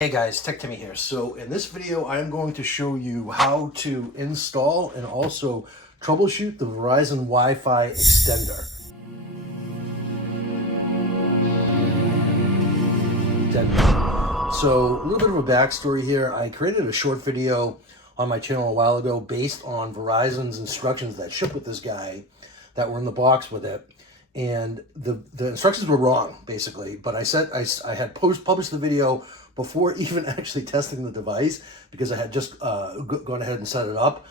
Hey guys, TecTimmy here. So in this video, I'm going to show you how to install and also troubleshoot the Verizon Wi-Fi Extender. So a little bit of a backstory here. I created a short video on my channel a while ago based on Verizon's instructions that ship with this guy that were in the box with it. And the instructions were wrong, basically. But I had published the video before even actually testing the device because I had just gone ahead and set it up.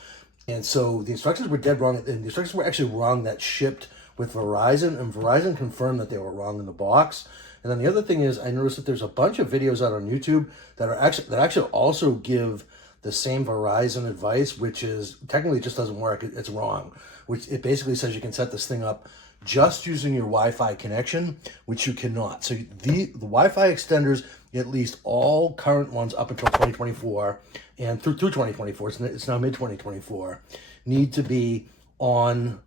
And so the instructions were dead wrong. And the instructions were actually wrong that shipped with Verizon. And Verizon confirmed that they were wrong in the box. And then the other thing is I noticed that there's a bunch of videos out on YouTube that actually also give the same Verizon advice, which is technically just doesn't work. It's wrong, which it basically says you can set this thing up just using your Wi-Fi connection, which you cannot. So the Wi-Fi extenders, at least all current ones up until 2024 and through 2024, it's now mid-2024, need to be on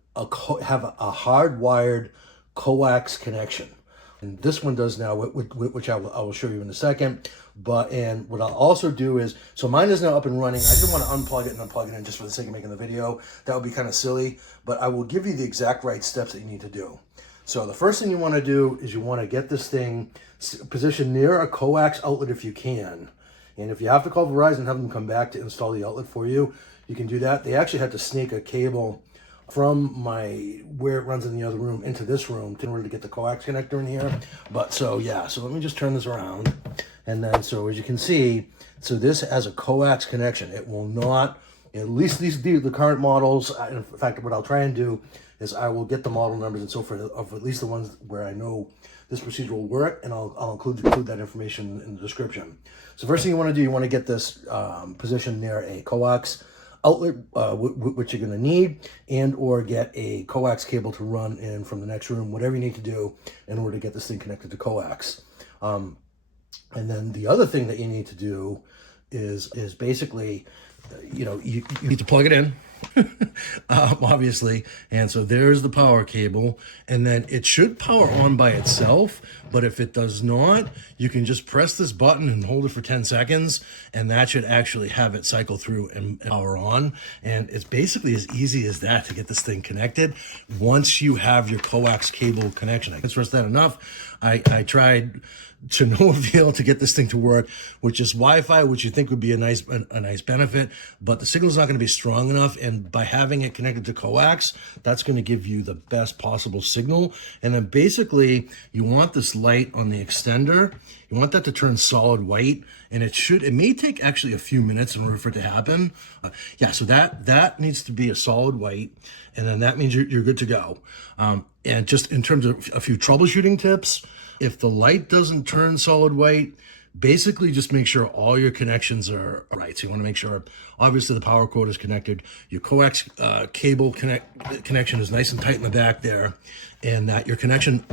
have a hardwired coax connection. And this one does now, which I will show you in a second. And what I'll also do is, so mine is now up and running. I didn't want to unplug it and unplug it in just for the sake of making the video. That would be kind of silly, but I will give you the exact right steps that you need to do. So the first thing you want to do is you want to get this thing positioned near a coax outlet if you can. And if you have to call Verizon and have them come back to install the outlet for you, you can do that. They actually had to sneak a cable from where it runs in the other room into this room in order to get the coax connector in here. But so yeah, so let me just turn this around. And then so as you can see, so this has a coax connection. It will not, at least the current models, in fact, what I'll try and do is I will get the model numbers and so forth of at least the ones where I know this procedure will work, and I'll include that information in the description. So first thing you want to do, you want to get this positioned near a coax outlet, which you're going to need, and or get a coax cable to run in from the next room, whatever you need to do in order to get this thing connected to coax. And then the other thing that you need to do is basically, you need to plug it in, obviously. And so there's the power cable, and then it should power on by itself. But if it does not, you can just press this button and hold it for 10 seconds, and that should actually have it cycle through and power on. And it's basically as easy as that to get this thing connected once you have your coax cable connection. I can't stress that enough. I tried to no avail to get this thing to work, which is Wi-Fi, which you think would be a nice benefit, but the signal's not going to be strong enough. And by having it connected to coax, that's going to give you the best possible signal. And then basically, you want this light on the extender, you want that to turn solid white, and it may take actually a few minutes in order for it to happen. Yeah, so that needs to be a solid white, and then that means you're good to go. And just in terms of a few troubleshooting tips, if the light doesn't turn solid white, basically just make sure all your connections are right. So you want to make sure, obviously, the power cord is connected, your coax cable connection is nice and tight in the back there, and that your connection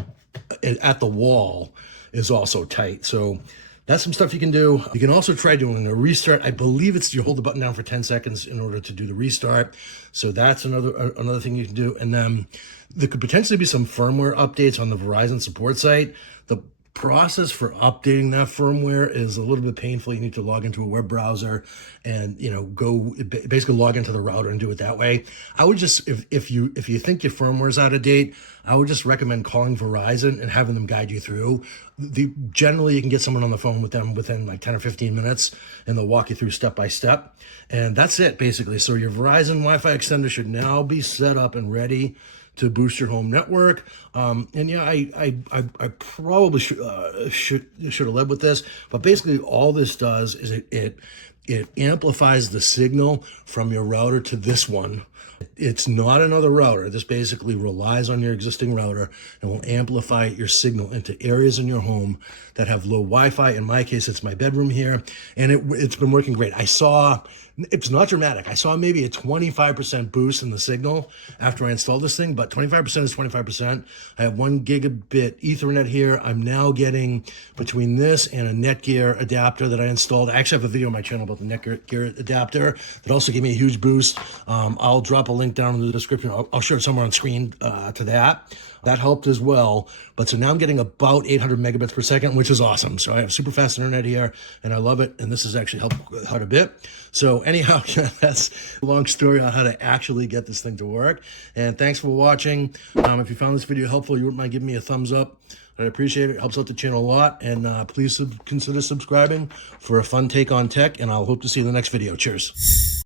at the wall is also tight. So that's some stuff you can do. You can also try doing a restart. I believe it's you hold the button down for 10 seconds in order to do the restart. So that's another thing you can do. And then there could potentially be some firmware updates on the Verizon support site. The process for updating that firmware is a little bit painful. You need to log into a web browser and go basically log into the router and do it that way. I would just, if you think your firmware is out of date, I would just recommend calling Verizon and having them guide you through. Generally, you can get someone on the phone with them within like 10 or 15 minutes, and they'll walk you through step by step. And that's it, basically. So your Verizon Wi-Fi extender should now be set up and ready to boost your home network. And yeah, I probably should have led with this, but basically all this does is it amplifies the signal from your router to this one. It's not another router. This basically relies on your existing router and will amplify your signal into areas in your home that have low Wi-Fi. In my case, it's my bedroom here, and it's been working great. It's not dramatic. I saw maybe a 25% boost in the signal after I installed this thing, but 25% is 25%. I have 1 gigabit Ethernet here. I'm now getting between this and a Netgear adapter that I installed. I actually have a video on my channel about the neck gear adapter. That also gave me a huge boost. I'll drop a link down in the description. I'll share it somewhere on screen to that. That helped as well. But so now I'm getting about 800 megabits per second, which is awesome. So I have super fast internet here, and I love it. And this has actually helped quite a bit. So anyhow, that's a long story on how to actually get this thing to work. And thanks for watching. If you found this video helpful, you wouldn't mind giving me a thumbs up. I appreciate it. It helps out the channel a lot. And please consider subscribing for a fun take on tech. And I'll hope to see you in the next video. Cheers.